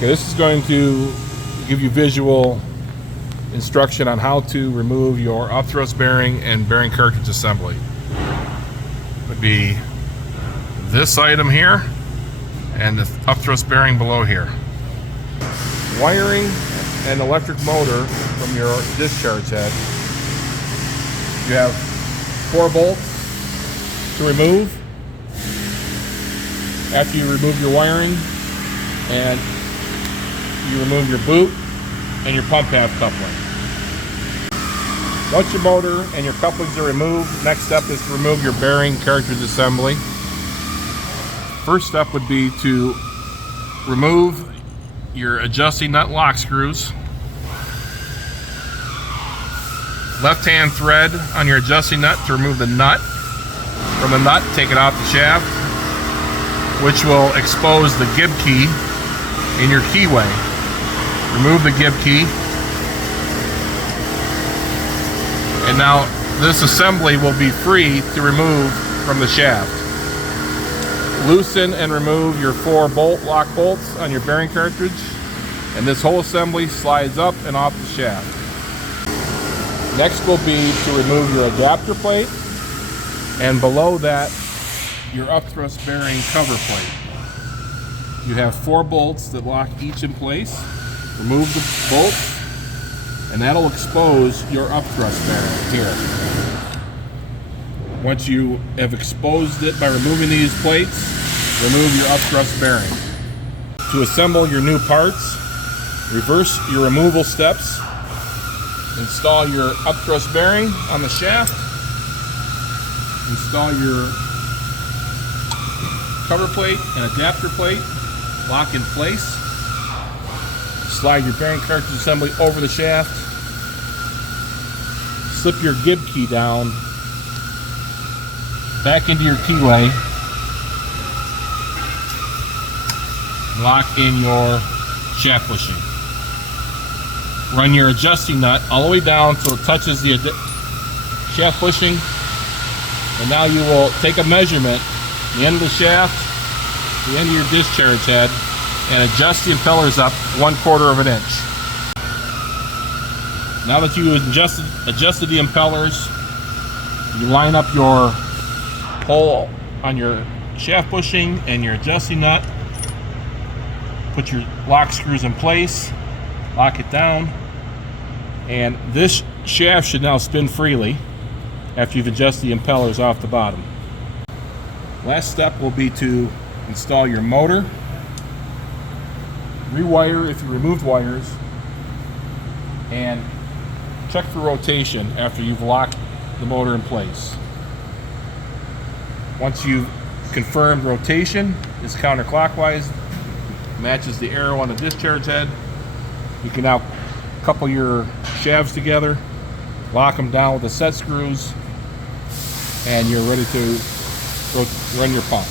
Okay, this is going to give you visual instruction on how to remove your upthrust bearing and bearing cartridge assembly. Would be this item here and the upthrust bearing below here. Wiring an electric motor from your discharge head. You have 4 bolts to remove. After you remove your wiring and you remove your boot and your pump half coupling. Once your motor and your couplings are removed, next step is to remove your bearing cartridge assembly. First step would be to remove your adjusting nut lock screws. Left hand thread on your adjusting nut to remove the nut. From the nut, take it off the shaft, which will expose the gib key in your keyway. Remove the gib key. And now this assembly will be free to remove from the shaft. Loosen and remove your 4 lock bolts on your bearing cartridge, and this whole assembly slides up and off the shaft. Next will be to remove your adapter plate, and below that your upthrust bearing cover plate. You have 4 bolts that lock each in place. Remove the bolts, and that'll expose your upthrust bearing here. Once you have exposed it by removing these plates, remove your upthrust bearing. To assemble your new parts, reverse your removal steps. Install your upthrust bearing on the shaft. Install your cover plate and adapter plate. Lock in place. Slide your bearing cartridge assembly over the shaft. Slip your gib key down back into your keyway. Lock in your shaft bushing. Run your adjusting nut all the way down so it touches the shaft bushing. And now you will take a measurement, the end of the shaft, the end of your discharge head, and adjust the impellers up 1/4 of an inch. Now that you adjusted the impellers, you line up your hole on your shaft bushing and your adjusting nut. Put your lock screws in place, lock it down, and this shaft should now spin freely after you've adjusted the impellers off the bottom. Last step will be to install your motor. Rewire if you removed wires, and check for rotation after you've locked the motor in place. Once you've confirmed rotation is counterclockwise, matches the arrow on the discharge head, you can now couple your shafts together, lock them down with the set screws, and you're ready to run your pump.